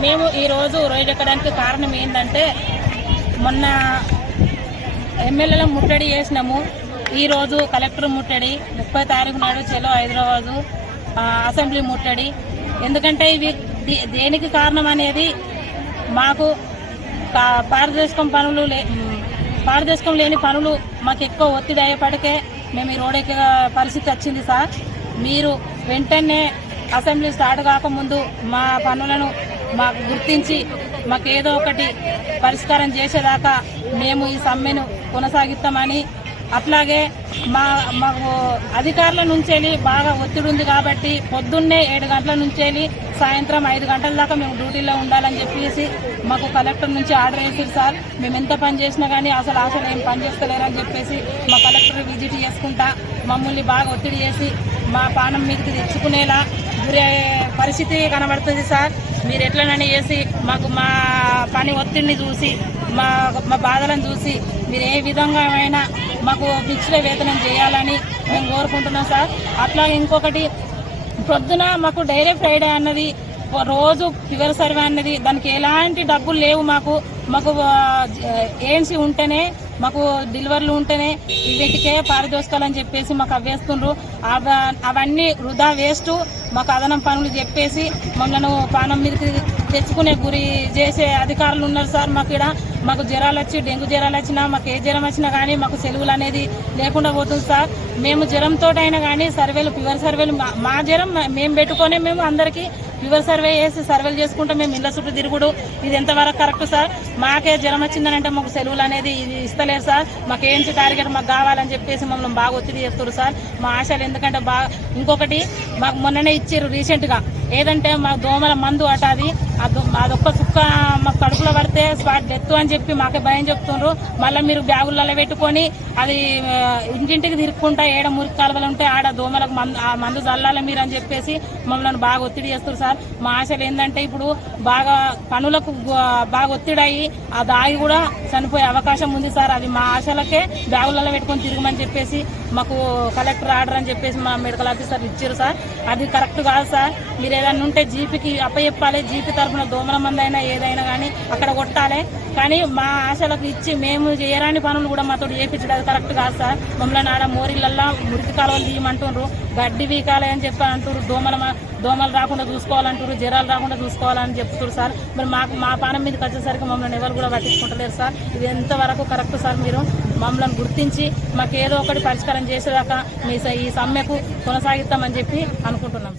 మేము ఈరోజు రోడ్డు ఎక్కడానికి కారణం ఏంటంటే మొన్న ఎమ్మెల్యేల ముట్టడి చేసినాము. ఈరోజు కలెక్టర్ ముట్టడి ముప్పై తారీఖు నాడు చెలో హైదరాబాదు అసెంబ్లీ ముట్టడి. ఎందుకంటే ఇవి దే- దేనికి కారణం అనేది మాకు పారదర్శకం పనులు లే పారదర్శకం లేని పనులు మాకు ఎక్కువ ఒత్తిడి అయ్యేపటికే మేము ఈ రోడ్ ఎక్కే పరిస్థితి వచ్చింది సార్. మీరు వెంటనే అసెంబ్లీ స్టార్ట్ కాకముందు మా పనులను మాకు గుర్తించి మాకు ఏదో ఒకటి పరిష్కారం చేసేదాకా మేము ఈ సమ్మెను కొనసాగిస్తామని. అట్లాగే మా మాకు అధికారుల నుంచేలి బాగా ఒత్తిడి ఉంది కాబట్టి పొద్దున్నే ఏడు గంటల నుంచేలి సాయంత్రం ఐదు గంటల దాకా మేము డ్యూటీలో ఉండాలని చెప్పేసి మాకు కలెక్టర్ నుంచి ఆర్డర్ వేసారు సార్. మేము ఎంత పని చేసినా కానీ అసలు అసలు ఏం పని చేస్తలేరని చెప్పేసి మా కలెక్టర్ విజిట్ చేసుకుంటా మమ్మల్ని బాగా ఒత్తిడి చేసి మా పానం మీదకి తెచ్చుకునేలా పరిస్థితి కనబడుతుంది సార్. మీరు ఎట్లనని చేసి మాకు మా పని ఒత్తిడిని చూసి మా మా బాధలను చూసి మీరు ఏ విధంగా అయినా మాకు ఫిక్స్డ్ వేతనం చేయాలని మేము కోరుకుంటున్నాం సార్. అట్లా ఇంకొకటి ప్రొద్దున మాకు డైరీ ఫ్రైడే అన్నది రోజు ఫివర్ సర్వే అన్నది దానికి ఎలాంటి డబ్బులు లేవు మాకు. మాకు ఏఎన్సీ ఉంటేనే మాకు డెలివర్లు ఉంటేనే వీటికే పారిదోషికాలని చెప్పేసి మాకు అవ్వేస్తుండ్రు. అవ- అవన్నీ వృధా వేస్ట్. మాకు అదనం పనులు చెప్పేసి మమ్మల్ని పానం మీదకి తెచ్చుకునే గురి చేసే అధికారులు ఉన్నారు సార్ మాకు ఇక్కడ మాకు జ్వరాలు వచ్చి డెంగ్యూ జ్వరాలు వచ్చినా మాకు ఏ జ్వరం వచ్చినా కానీ మాకు సెలవులు అనేది లేకుండా పోతుంది సార్. మేము జ్వరంతో అయినా కానీ సర్వేలు ఫీవర్ సర్వేలు మా- మా జ్వరం మేము పెట్టుకొని మేము అందరికీ ఫీవర్ సర్వే చేసి సర్వేలు చేసుకుంటే మేము ఇళ్ళ చుట్టూ తిరుగుడు. ఇది ఎంతవరకు కరెక్ట్ సార్? మాకే జ్వరం వచ్చిందనంటే మాకు సెలవులు అనేది ఇది ఇస్తలేదు సార్. మాకు ఏంటి టార్గెట్ మాకు కావాలని చెప్పేసి మమ్మల్ని బాగా ఒత్తిడి చేస్తారు సార్. మా ఆశలు ఎందుకంటే బాగా ఇంకొకటి మాకు మొన్ననే ఇచ్చారు రీసెంట్గా. ఏదంటే మా దోమల మందు అట అది. అదొక్క కుక్క మాకు కడుపులో పడితే స్పాట్ డెత్ అని చెప్పి మాకే భయం చెప్తుండ్రు. మళ్ళీ మీరు బ్యాగులలో పెట్టుకొని అది ఇంటింటికి తిరుక్కుంటా ఏడ మురికి కాలువలు ఉంటే ఆడ దోమలకు మందు ఆ మందు చల్లాలి మీరు అని చెప్పేసి మమ్మల్ని బాగా ఒత్తిడి చేస్తారు సార్. మా ఆశలు ఏంటంటే ఇప్పుడు బాగా పనులకు బాగా ఒత్తిడి అయ్యి ఆ దాగి కూడా చనిపోయే అవకాశం ఉంది సార్. అది మా ఆశలకే బ్యాగులలో పెట్టుకొని తిరగమని చెప్పేసి మాకు కలెక్టర్ ఆర్డర్ అని చెప్పేసి మా మెడికల్ ఆఫీసర్ ఇచ్చారు సార్. అది కరెక్ట్ కాదు సార్. మీరు ఏదైనా ఉంటే జీపీకి అప్పచెప్పాలి. జీపీ తరఫున దోమల మంది అయినా ఏదైనా కానీ అక్కడ కొట్టాలి. కానీ మా ఆశలకు ఇచ్చి మేము చేయరాని పనులు కూడా మాతో చేయించడం అది కరెక్ట్ కాదు సార్. మమ్మల్ని ఆడ మోరీలల్లా మురికి కాలువలు తీయమంటుండ్రు. గడ్డి వీకాలి అని చెప్పి అంటున్నారు దోమల మ- దోమలు రాకుండా చూసుకోవాలంటారు జ్వరాలు రాకుండా చూసుకోవాలని చెప్తున్నారు సార్. మరి మాకు మా పానం మీదకి వచ్చేసరికి మమ్మల్ని ఎవరు కూడా పట్టించుకుంటలేరు సార్. ఇది ఎంతవరకు కరెక్ట్ సార్ మీరు మమ్మల్ని గుర్తించి మాకు ఏదో ఒకటి పరిష్కారం చేసేదాకా మీ స- ఈ సమ్మెకు కొనసాగిస్తామని చెప్పి అనుకుంటున్నాం